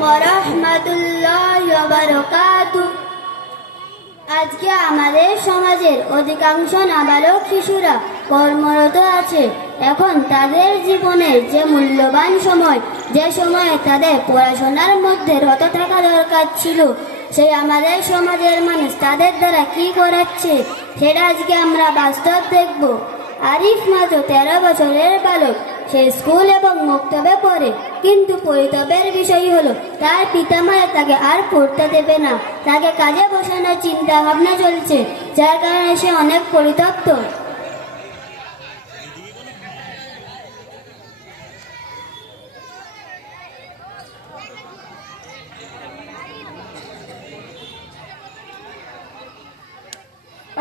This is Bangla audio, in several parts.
ওয়া রাহমাতুল্লাহি ওয়া বারাকাতুহু। আজকে আমাদের সমাজের অধিকাংশ নাবালক শিশুরা কর্মরত আছে। এখন তাদের জীবনের যে মূল্যবান সময়, যে সময়ে তাদের পড়াশোনার মধ্যে রত থাকা দরকার ছিল, সেই আমাদের সমাজের মানুষ তাদের দ্বারা কি করাচ্ছে সেটা আজকে আমরা বাস্তব দেখব। আরিফ মাত্র 13 বছরের বালক। সে স্কুল এবং মক্তবে পড়ে, কিন্তু পরিতাপের বিষয় হলো তার পিতামাতা তাকে আর পড়তে দেবে না। তাকে কাজে বসানোর চিন্তা ভাবনা চলছে, যার কারণে সে অনেক পরিতপ্ত।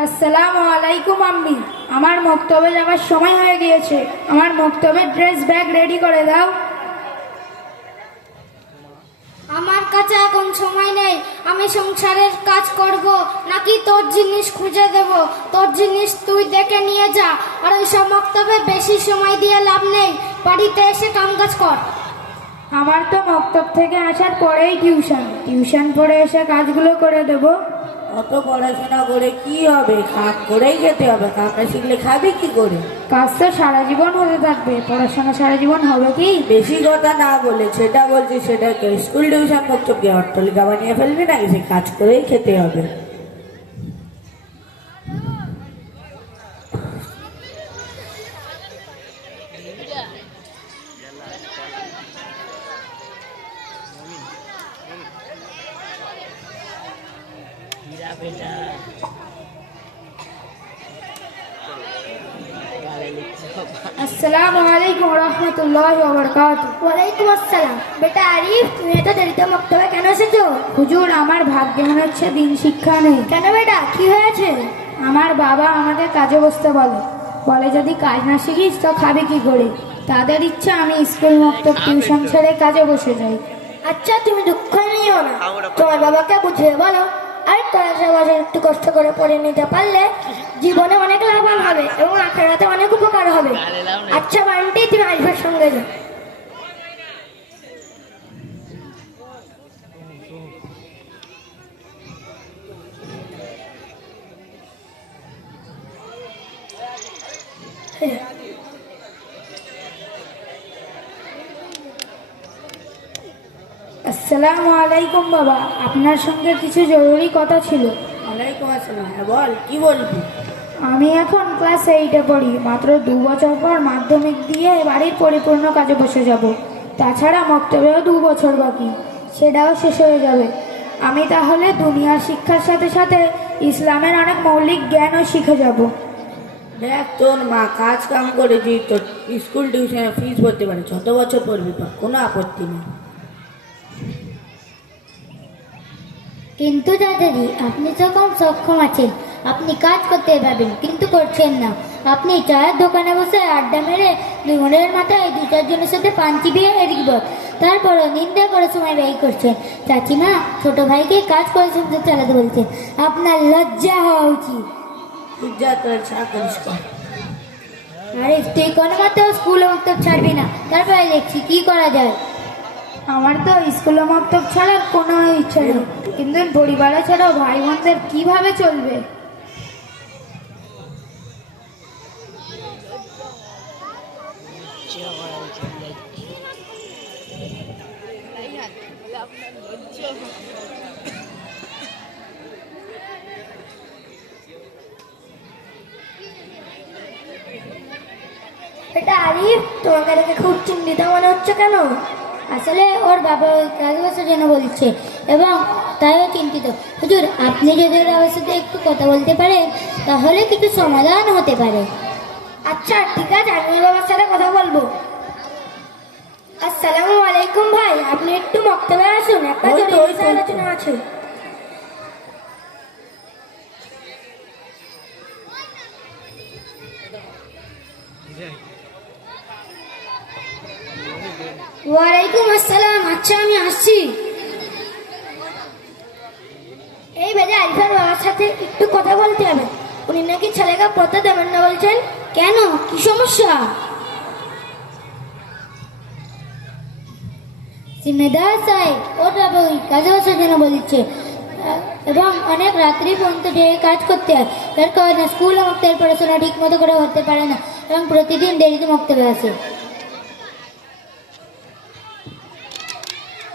আসসালামু আলাইকুম আম্মি, আমার মক্তবে যাওয়ার সময় হয়ে গিয়েছে। আমার মক্তবের ড্রেস ব্যাগ রেডি করে দাও। আমার কাছে এখন সময় নেই। আমি সংসারের কাজ করব নাকি তোর জিনিস খুঁজে দেব? তোর জিনিস তুই দেখে নিয়ে যা। আর ওই সব মক্তবে বেশি সময় দিয়ে লাভ নেই। বাড়িতে এসে কাজ কর। আমার তো মক্তব থেকে আসার পরেই টিউশন পড়ে এসে কাজগুলো করে দেব। অত পড়াশোনা করে কি হবে? কাজ করেই খেতে হবে। কাজ না শিখলে খাবি কি করে? কাজ তো সারা জীবন হতে থাকবে, পড়াশোনা সারা জীবন হবে কি? বেশি কথা না বলে সেটা বলছি, সেটাকে স্কুল টিউশন করছো কি অট্টালিকা বানিয়ে ফেলবি নাকি? সে কাজ করেই খেতে হবে। আসসালামু আলাইকুম ওয়া রাহমাতুল্লাহি ওয়া বারাকাতুহু। ওয়ালাইকুম আসসালাম। বেটা আরিফ, তুমি এত দেরিতে মক্তবে কেন এসেছো? হুজুর, আমার ভাগ্যে মনে হচ্ছে দিন শিক্ষা নেই। কেন বেটা, কি হয়েছে? আমার বাবা আমাদের কাজে বসতে বলে যদি কাজ না শিখিস তো খাবি কি করে। তাদের ইচ্ছা আমি স্কুল মক্তব টিউশন ছেড়ে কাজে বসে যাই। আচ্ছা, তুমি দুঃখ নিও না, তোমার বাবাকে বুঝিয়ে বলো। আর তোরা একটু কষ্ট করে পড়ে নিতে পারলে জীবনে অনেক লাভবান হবে এবং আখেরাতে অনেক উপকার হবে। আচ্ছা বান্টি, তুমি আরিফের সঙ্গে যাও। আসসালামু আলাইকুম বাবা, আপনার সঙ্গে কিছু জরুরি কথা ছিল। ওয়ালাইকুম আসসালাম। হ্যাঁ বল, কি বলবি? আমি এখন ক্লাস 8-এ পড়ি। মাত্র 2 বছর পর মাধ্যমিক দিয়ে বাড়ির পরিপূর্ণ কাজে বসে যাব। তাছাড়া মক্তবেও 2 বছর বাকি, সেটাও শেষ হয়ে যাবে। আমি তাহলে দুনিয়ার শিক্ষার সাথে সাথে ইসলামের অনেক মৌলিক জ্ঞানও শিখে যাব। দেখ, তোর মা কাজ কাম করে যে তোর স্কুল টিউশনের ফিস ভরতে পারে, যত বছর পড়বি পর, কোনো আপত্তি নেই। কিন্তু দাদাজি, আপনি যখন সক্ষম আছেন, আপনি কাজ করতে পারবেন, কিন্তু করছেন না। আপনি চায়ের দোকানে বসে আড্ডা মেরে দুজনের মাথায় 2-4 জনের সাথে পান চিবিয়ে এদিক বল, তারপরও নিন্দা করে সময় ব্যয় করছেন। চাচিমা ছোট ভাইকে কাজ করে সংসার চালাতে বলছেন। আপনার লজ্জা হওয়া উচিত। তোর চা করিস কর। আরে তুই কোনো মতো স্কুল মক্তব ছাড়বি না, তারপরে দেখছি কি করা যায়। আমার তো স্কুল মক্তব ছাড়ার কোনো ইচ্ছা নেই, কিন্তু পরিবারে ছাড়াও ভাই বোনদের কিভাবে চলবে? বেটা আরিফ, তোমাকে দেখে খুব চিন্তিত মনে হচ্ছে কেন? আসলে ওর বাবা ওই কাজ বসার জন্য বলছে এবং তাইও চিন্তিত। হুজুর, আপনি যদি ওর বাবার সাথে একটু কথা বলতে পারেন তাহলে কিছু সমাধান হতে পারে। আচ্ছা ঠিক আছে, আমি ওর বাবার সাথে কথা বলবো। আসসালামু আলাইকুম ভাই, আপনি একটু মক্তবে আসুন, একটা জরুরি আলোচনা আছে। ওয়ালাইকুম আসসালাম। আচ্ছা আমি আসছি। এই বেজে আরিফার বাবার সাথে একটু কথা বলতে হবে। উনি নাকি ছেলেকে পড়তে দেবেন না বলছেন। কেন, কি সমস্যা? জিম্মেদার সাহেব ওটা বই কাজে বসার জন্য বলছে এবং অনেক রাত্রি পর্যন্ত ডেকে কাজ করতে হয়, এর কারণে স্কুল মক্তবের পড়াশোনা ঠিক মতো করে হতে পারে না এবং প্রতিদিন দেরিতে মক্তবে আসে।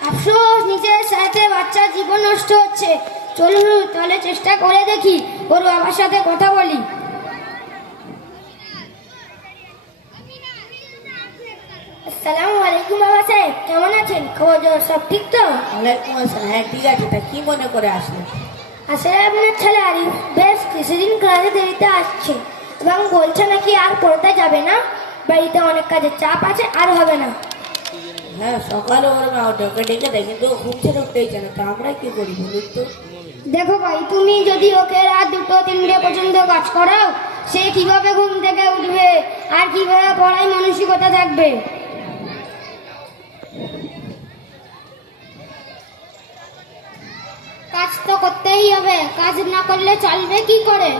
আফসোস, নিজের সাথে বাচ্চার জীবন নষ্ট হচ্ছে। চলুন তাহলে চেষ্টা করে দেখি, ওর বাবার সাথে কথা বলি। আসসালামু আলাইকুম বাবা সাহেব, কেমন আছেন? খবর জোর সব ঠিক তো? ওয়ালাইকুম আসসালাম। হ্যাঁ ঠিক আছে, তা কি মনে করে আসলে? আসলে আপনার ছেলে আরিফ বেশ কিছুদিন ক্লাসে দেরিতে আসছে এবং বলছে নাকি আর পড়তে যাবে না, বাড়িতে অনেক কাজের চাপ আছে, আর হবে না। হ্যাঁ, সকালে ওর মা ওঠে, ওকে ডেকে দেয় কিন্তু ও ঘুম ছেড়ে উঠতেই চায় না। তা আমরা কি করি বলুন তো? দেখো ভাই, তুমি যদি ওকে রাত 2-3টে পর্যন্ত কাজ করাও, সে কিভাবে ঘুম থেকে উঠবে আর কিভাবে পড়ায় মানসিকতা থাকবে? কাজ তো করতেই হবে, কাজ না করলে চলবে কি করে?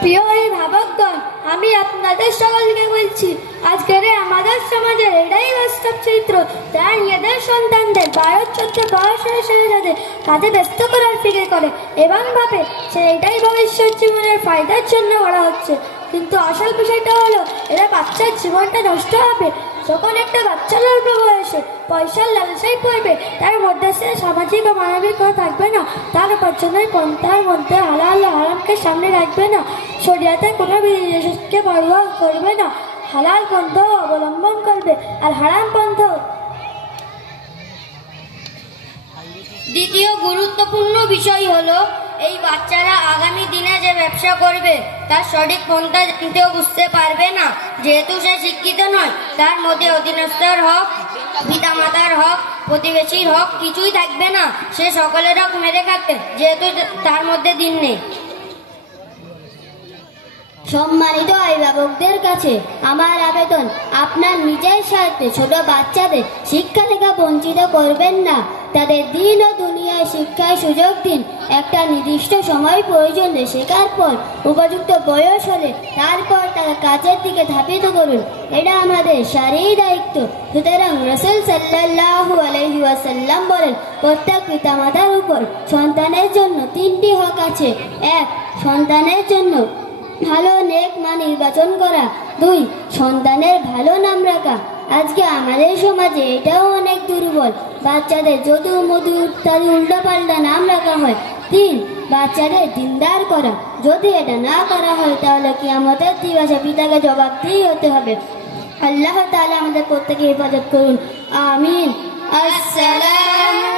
প্রিয় অভিভাবকগণ, আমি আপনাদের সকলকে বলছি, আজকের আমাদের সমাজের এটাই বাস্তব চিত্র। তারা নিজেদের সন্তানদের 12-14 বয়সের সাথে সাথে কাজে ব্যস্ত করার ফিকে করে এবং ভাবে সেটাই ভবিষ্যৎ জীবনের ফায়দার জন্য করা হচ্ছে, কিন্তু আসল বিষয়টা হলো এরা বাচ্চার জীবনটা নষ্ট হবে। যখন একটা বাচ্চার অল্প বয়সে পয়সার লালসায় পড়বে, তার মধ্যে সে সামাজিক ও মানবিকতা থাকবে না, তার উপার্জনের পন্থার মধ্যে হালাল ও হারামকে সামনে রাখবে না, শরীয়তে কোনো বিশেষকে পরিবহন করবে না, হালাল পন্থা অবলম্বন করবে আর হারাম পন্থা। দ্বিতীয় গুরুত্বপূর্ণ বিষয় হলো এই বাচ্চারা আগামী দিনে যে ব্যবসা করবে তার সঠিক পন্থা জানতেও বুঝতে পারবে না, যেহেতু সে শিক্ষিত নয়। তার মধ্যে অধীনস্থর হক, পিতামাতার হক, প্রতিবেশীর হক কিছুই থাকবে না। সে সকলের হক মেরে খাচ্ছে, যেহেতু তার মধ্যে দিন নেই। সম্মানিত অভিভাবকদের কাছে আমার আবেদন, আপনার নিজের স্বার্থে ছোট বাচ্চাদের শিক্ষা থেকে বঞ্চিত করবেন না। তাদের দিন ও দুনিয়ায় শিক্ষার সুযোগ দিন। একটা নির্দিষ্ট সময় প্রয়োজনে শেখার পর উপযুক্ত বয়স হলে তারপর তারা কাজের দিকে ধাবিত করুন। এটা আমাদের সারি দায়িত্ব। সুতরাং রাসূল সাল্লাল্লাহু আলাইহি ওয়াসাল্লাম বলেন, প্রত্যেক পিতামাতার উপর সন্তানের জন্য 3টি হক আছে। 1. সন্তানের জন্য ভালো নেক মা নির্বাচন করা। 2. সন্তানের ভালো নাম রাখা। আজকে আমাদের সমাজে এটাও অনেক দুর্বল। বাচ্চাদের যদু মধু ইত্যাদি উল্টোপাল্টা নাম রাখা হয়। 3. বাচ্চাদের দিনদার করা। যদি এটা না করা হয় তাহলে কিয়ামতের দিবসে পিতাকে জবাবদিহি হতে হবে। আল্লাহ তাআলা আমাদের প্রত্যেকে হেফাজত করুন, আমিন। আসসালামু